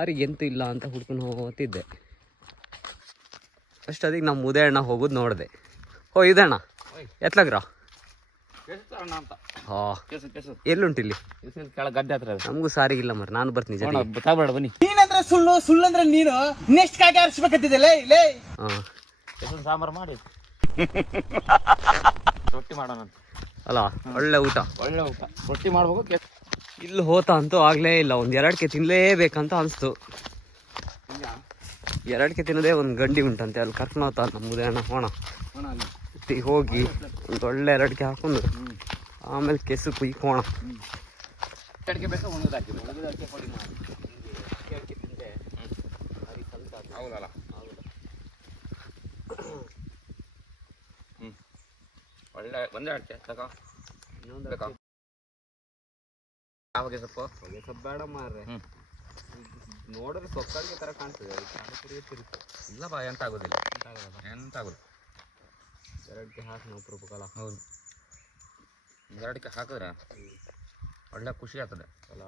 ದಾರಿಗೆ ಎಂತೂ ಇಲ್ಲ ಅಂತ ಹುಡ್ಕೊಂಡು ಹೋಗ್ತಿದ್ದೆ. ಅಷ್ಟೊತ್ತಿಗೆ ನಮ್ಮ ಉದಯಣ್ಣ ಹೋಗೋದು ನೋಡಿದೆ. ಓ ಇದಣ್ಣ ಎತ್ಲಾಗ್ರ ಎಲ್ಲುಂಟಿಲ್ಲಿ ಗಡ್ಡೆ ಹತ್ರ ನಮಗೂ ಸಾರಿಗಿಲ್ಲ ಮರ. ನಾನು ಬರ್ತೀನಿ ಬನ್ನಿ. ನೀನಂದ್ರೆ ಸುಳ್ಳು ಅಂದ್ರೆ ನೀನು ನೆಕ್ಸ್ಟ್ ಕಾಗೆ ಆರಿಸ್ಬೇಕಂತಿದ್ದಲೇ ಇಲ್ಲೇ. ಸಾಂಬಾರು ಮಾಡಿ ರೊಟ್ಟಿ ಮಾಡೋಣ ಅಲ್ಲ, ಒಳ್ಳೆ ಊಟ ರೊಟ್ಟಿ ಮಾಡ್ಬೇಕು. ಇಲ್ಲಿ ಹೋತಾ ಅಂತೂ ಆಗ್ಲೇ ಇಲ್ಲ. ಒಂದು 2 ತಿನ್ಲೇಬೇಕಂತ ಅನಿಸ್ತು. 2 ತಿನ್ನೋದೇ ಒಂದು ಗಂಡಿ ಉಂಟಂತೆ. ಅಲ್ಲಿ ಕರ್ಕೊಂಡು ಹೋಗ್ತಾ ನಮ್ಮ ಉದಯಣ್ಣ ಹೋಣ ಹೋಗಿ ಒಂದು ಒಳ್ಳೆ 2 ಹಾಕೊಂಡು ಆಮೇಲೆ ಕೆಸು ಕುಯ್ಕೋಣ. ಒಳ್ಳೆ ಒಂದೇ ಅಡಿಕೆ ತಗೋ. ಯಾವಾಗ ಸೊಪ್ಪು ಬೇಡ ಮಾರ್ರೆ. ನೋಡಿದ್ರೆ ಸೊಪ್ಪಾಡಿಗೆ ತರ ಕಾಣ್ತದೆ. ಇಲ್ಲ ಬಾ, ಎಂತ ಆಗೋದಿಲ್ಲ. 2 ಹಾಕಿ ನಾವು ಪ್ರೂಪಕಲ್ಲ. ಹೌದು, 2 ಹಾಕಿದ್ರೆ ಒಳ್ಳೆ ಖುಷಿ ಆಗ್ತದೆ ಅಲ್ಲ.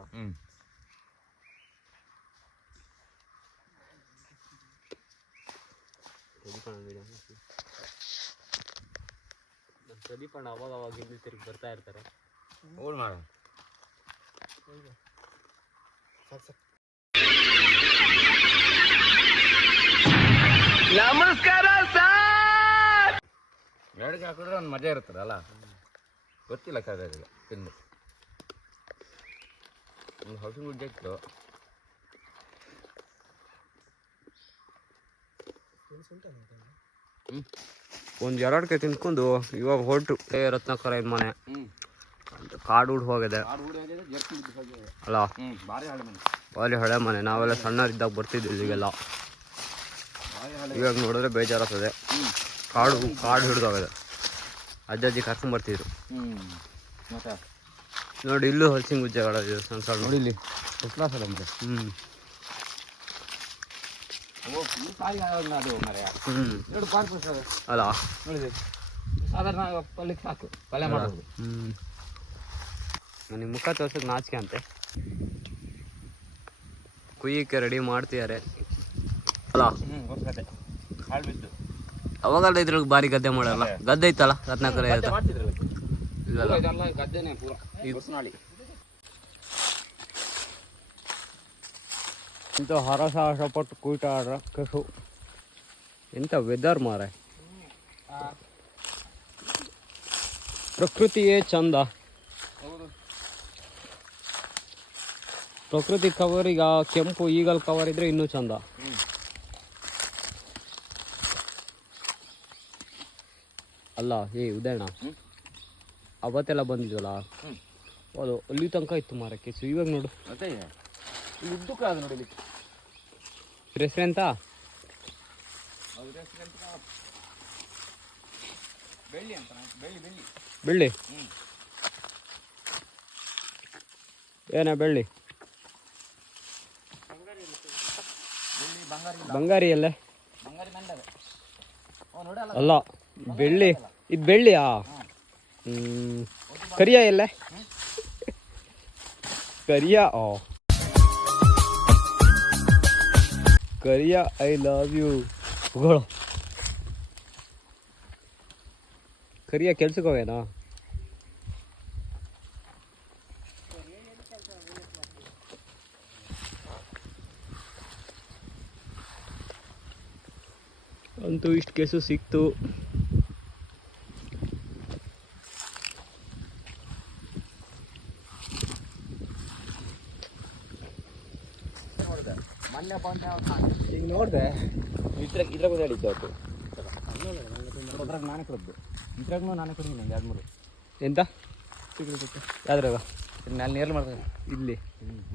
ಪ್ರದೀಪಣ್ಣ ಅವಾಗ ಇಲ್ಲಿ ತಿರುಗಿ ಬರ್ತಾ ಇರ್ತಾರೆ. ಓಡ್ ಮಾಡ. ನಮಸ್ಕಾರ ಸರ್. 2 ಹಾಕಿದ್ರೆ ಒಂದು ಮಜಾ ಇರ್ತದಲ್ಲ. ಗೊತ್ತಿಲ್ಲ ಕರೆ ತಿಂದು ಒಂದು ಹೌಸಿಂಗ್ ಗುಡ್ಡೆ ಇತ್ತು. ಒಂದು 2 ತಿನ್ಕೊಂಡು ಇವಾಗ ಹೊರಟು ರತ್ನಾಕರ ಮನೆ ಕಾಡು ಹೋಗಿದೆ ಅಲ್ಲ. ಬಾಲಿ ಹಳೆ ಮನೆ. ನಾವೆಲ್ಲ ಸಣ್ಣರಿದ್ದಾಗ ಬರ್ತಿದ್ವಿ ಇಲ್ಲಿಗೆಲ್ಲ. ಇವಾಗ ನೋಡಿದ್ರೆ ಬೇಜಾರಾಗ್ತದೆ. ಕಾಡು ಹಿಡಿದೋಗಿದೆ. ಅಜ್ಜಿ ಕರ್ಕೊಂಡ್ ಬರ್ತಿದ್ರು ನೋಡಿ. ಇಲ್ಲೂ ಹಲ್ಸಿಂಗ್ ಗುಜ್ಜೆಗಳಿದೆ ಸಣ್ಣ ಸಣ್ಣ ನೋಡಿ ಇಲ್ಲಿ. ಅಲ್ಲ ಸಾಧಾರಣ ಪಲ್ಯಕ್ಕೆ ಸಾಕು ಪಲ್ಯ ಮಾಡೋದು. ನಿಮ್ಮ ಮುಖ ತೋರ್ಸೋದು ನಾಚಿಕೆ ಅಂತೆ. ಕುಯ್ಯಕ್ಕೆ ರೆಡಿ ಮಾಡ್ತಿದ್ದಾರೆ ಅಲ್ಲ. ಅವಾಗಲ್ಲ ಇದ್ರೊಳಗೆ ಭಾರಿ ಗದ್ದೆ ಮಾಡಲ್ಲ. ಗದ್ದೆ ಐತಲ್ಲ ರತ್ನಾಕರ ಗದ್ದೆನೇ ಪೂರ. ಇಂಥ ಹರಸಾಹಸಪಟ್ಟು ಕೂಟಾಡ ಕಸು. ಎಂಥ ವೆದರ್ ಮಾರ. ಪ್ರಕೃತಿಯೇ ಚಂದ. ಪ್ರಕೃತಿ ಕವರ್ ಈಗ ಕೆಂಪು ಈಗಲ್ ಕವರ್ ಇದ್ರೆ ಇನ್ನೂ ಚಂದ. ಅಲ್ಲ ಉದಯಣ್ಣ ಅವತ್ತೆಲ್ಲ ಬಂದಿದ್ವಲ್ಲ ಅದು ಅಲ್ಲಿ ತನಕ ಇತ್ತು ಮಾರ ಕೆಸು. ಇವಾಗ ನೋಡು ಉದ್ದಕ್ಕೆ ಅದು ನೋಡಿ. ಹೆಸರು ಎಂತ? ಬೆಳ್ಳಿ ಅಂತ. ಬೆಳ್ಳಿ ಏನ ಬೆಳ್ಳಿ? ಬಂಗಾರಿ ಅಲ್ಲೇ ಅಲ್ಲ. ಬೆಳ್ಳಿ ಇದು ಬೆಳ್ಳಿಯಾ? ಕರಿಯ ಎಲ್ಲ ಕರಿಯ. ಕರಿಯ ಐ ಲವ್ ಯು. ಕರಿಯ ಕೆಲ್ಸಕ್ಕೆ ಹೋಗ್ಯಾನಾ? ಅಂತೂ ಇಷ್ಟು ಕೇಸು ಸಿಕ್ತು. ಈಗ ನೋಡಿದೆ ಇದ್ರಾಗ ಹೇಳಿದ್ದೆ ಅವತ್ತು. ನಾನೇ ಕೊಡದ್ದು. ಇದ್ರಾಗೂ ನಾನೇ ಕೊಡಿ ನಂಗೆ 2-3. ಎಂತ ಯಾವ್ದ್ರಾಗ? ನಾನು ನೇರ್ಲು ಮಾಡ್ತೇನೆ ಇಲ್ಲಿ.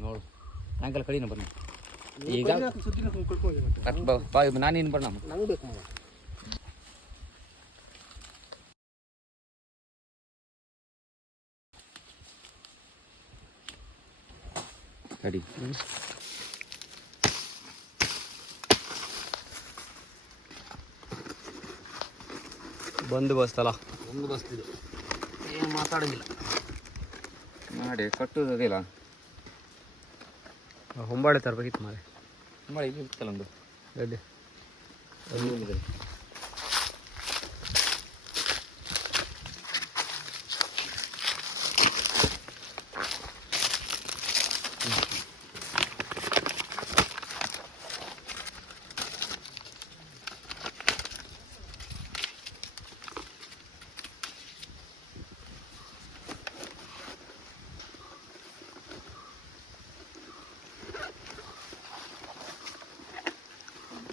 ನೋಡು ಸಾಯಂಕಾಲ ಕಡಿನ ಬನ್ನಿ. ಈಗ ನಾನೇನು ಬಣ್ಣ ನಂಗೆ ಬೇಕು ಕಡಿ. ಬಂದೋಬಸ್ತ್ ಅಲ್ಲ. ಬಂದೋಬಸ್ತ್ ಇದು. ಏನು ಮಾತಾಡೋಂಗಿಲ್ಲ ಮಾಡಿ ಕಟ್ಟುವುದಿಲ್ಲ. ಹೊಂಬಾಳೆ ತರಬೇಕಿತ್ತು ಮಾರೆ. ಮಳೆ ಇಲ್ಲಿ ಇತ್ತಲ್ಲ ಒಂದು ಎಲ್ಲಿ ಅದು ಹೋಗಿದೆ.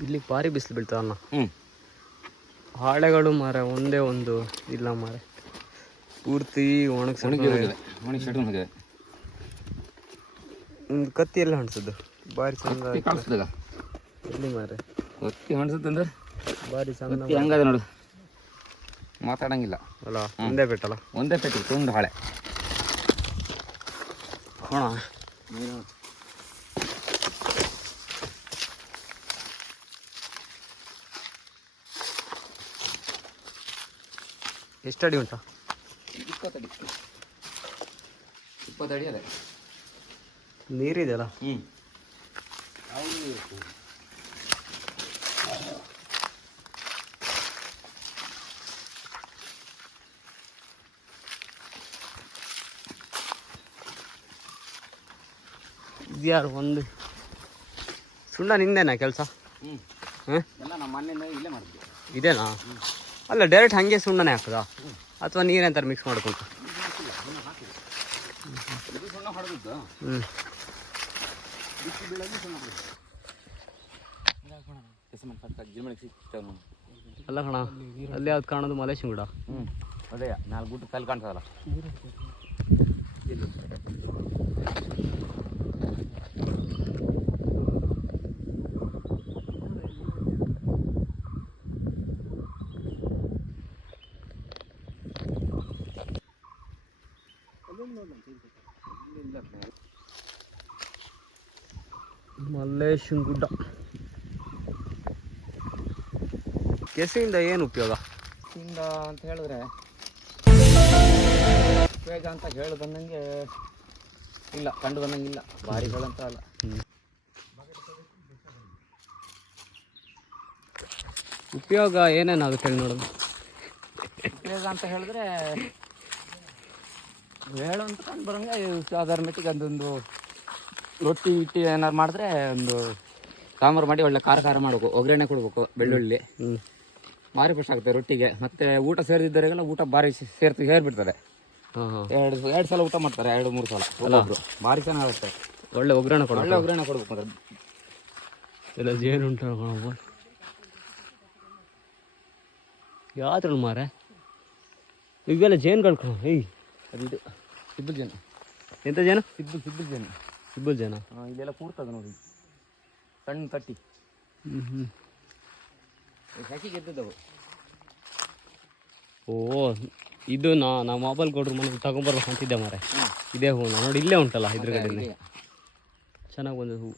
ಇಲ್ಲಿ ಭಾರಿ ಬಿಸಿಲು ಬೀಳ್ತಾವಲ್ಲ. ಹ್ಞೂ ಹಾಳೆಗಳು ಮಾರ ಒಂದೇ ಒಂದು ಇಲ್ಲ ಮಾರ, ಪೂರ್ತಿ ಒಣಗಿ ಹೋಗಿದೆ, ಒಣಗಿ ಶೆಡ್ ಹೋಗಿದೆ. ಒಂದು ಕತ್ತಿ ಎಲ್ಲ ಹಣ್ಸದ್ದು ಭಾರಿ ಚಂದ ಕಾಣಿಸ್ತದ ಎಲ್ಲಿ ಮಾರೆ ಒತ್ತಿ ಹಣ್ಸುತ್ತಂದ್ರೆ ಭಾರಿ ಚಂದ ಹೆಂಗದ ನೋಡು, ಮಾತಾಡಂಗಿಲ್ಲ ಅಲ್ಲ. ಒಂದೇ ಪೆಟ್ಟಲ್ಲ, ಒಂದೇ ಪೆಟ್ಟು ಒಂದು ಹಾಳೆ. ಹೋಣ ಎಷ್ಟು ಅಡಿ ಉಂಟಾ? 20 ಅಡಿ ಅದೇ. ನೀರಿದೆಯಲ್ಲ. ಹ್ಞೂ ಇದ್ಯಾರು ಒಂದು ಸುಣ್ಣ ನಿಂದೇನಾ ಕೆಲಸ? ಹ್ಞೂ ಹಾಂ ಎಲ್ಲ ನಮ್ಮ ಮನೆಯಿಂದ ಇಲ್ಲೇ ಮಾಡಿದ್ವಿ. ಇದೇನಾ? ಅಲ್ಲ ಡೈರೆಕ್ಟ್ ಹಾಗೆ ಸುಣ್ಣನೇ ಹಾಕೋದಾ ಅಥವಾ ನೀರೆಂತಾರೆ ಮಿಕ್ಸ್ ಮಾಡ್ಕೊಂಡು? ಇದು ಸುಣ್ಣ ಹೊಡೆದಿದ್ದು. ಹ್ಞೂ ಬಿಸಿ ಬೀಳೋದು ಸುಣ್ಣ ಹೊಡೆದು ಜಿಮಣಿಗೆ ಸಿಗ್ತಾವೆ. ಅಲ್ಲ ಕಣ, ಅಲ್ಲಿ ಯಾವ್ದು ಕಾಣೋದು ಮಲೇಶನ್ ಕೂಡ. ಹ್ಞೂ ಅದೇ 4 ಗುಟ್ಟು ಕಲ್ಲು ಕಾಣ್ತದಲ್ಲ. ಮಲ್ಲೇಶನ್ ಗುಡ್ಡ. ಕೆಸೆಯಿಂದ ಏನು ಉಪಯೋಗ? ಇಂದ ಅಂತ ಹೇಳಿದ್ರೆ ಉಪಯೋಗ ಅಂತ ಹೇಳಿ ಬಂದಂಗೆ ಇಲ್ಲ, ಕಂಡು ಬಂದಂಗಿಲ್ಲ. ಬಾರಿಗಳಂತ ಅಲ್ಲ. ಉಪಯೋಗ ಏನೇನಾಗುತ್ತೆ ಹೇಳಿ ನೋಡೋದು. ಉಪಯೋಗ ಅಂತ ಹೇಳಿದ್ರೆ ಹೇಳು ಅಂತ ಕಂಡು ಬರೋಂಗೆ ಸಾಧಾರಣ ಮೆಟ್ಟಿಗೆ ಅದೊಂದು ರೊಟ್ಟಿ ಇಟ್ಟು ಏನಾರು ಮಾಡಿದ್ರೆ ಒಂದು ಸಾಂಬಾರು ಮಾಡಿ ಒಳ್ಳೆ ಖಾರ ಖಾರ ಮಾಡಬೇಕು, ಒಗ್ಗರಣೆ ಕೊಡ್ಬೇಕು, ಬೆಳ್ಳುಳ್ಳಿ. ಭಾರಿ ಖುಷಿ ಆಗುತ್ತೆ ರೊಟ್ಟಿಗೆ. ಮತ್ತು ಊಟ ಸೇರಿದ್ದವರಿಗೆಲ್ಲ ಊಟ ಭಾರಿ ಸೇರಿಬಿಡ್ತದೆ. ಎರಡು ಸಲ ಊಟ ಮಾಡ್ತಾರೆ, 2-3 ಸಲ ಒಬ್ಬೊಬ್ರು. ಭಾರಿ ಚೆನ್ನಾಗುತ್ತೆ. ಒಳ್ಳೆ ಒಗ್ಗರಣೆ ಕೊಡ, ಒಳ್ಳೆ ಒಗ್ಗರಣೆ ಕೊಡ್ಬೇಕು. ಅದು ಎಲ್ಲ ಜೇನು ಉಂಟು ಯಾವ್ದ್ರಲ್ಲಿ ಮಾರೆ ಇವೆಲ್ಲ ಜೇನುಗಳು ಕಣ. ಅದು ಇದು ಸಿಬ್ಬಲ್ ಜೇನು. ಎಂಥ ಜೇನು? ಸಿಬ್ಬಲ್ ಜೇನು. ಸಿಬ್ಬಲ್ ಜೇನ? ಇಲ್ಲೆಲ್ಲ ಕೂರ್ತದೆ ನೋಡಿ, ಸಣ್ಣ ತಟ್ಟಿ. ಹಕ್ಕಿಗೆ ಎದ್ದವು. ಓ, ಇದು ನಾ ಮೊಬೈಲ್ ಕೊಡ್ರು ಮನೆ ತಗೊಂಬರ್ಬೇಕು ಅಂತಿದ್ದೆ ಮಾರೆ. ಇದೇ ಹೂವು ನೋಡಿ, ಇಲ್ಲೇ ಉಂಟಲ್ಲ ಇದ್ರಗಡೆ ಚೆನ್ನಾಗಿ ಬಂದ ಹೂವು.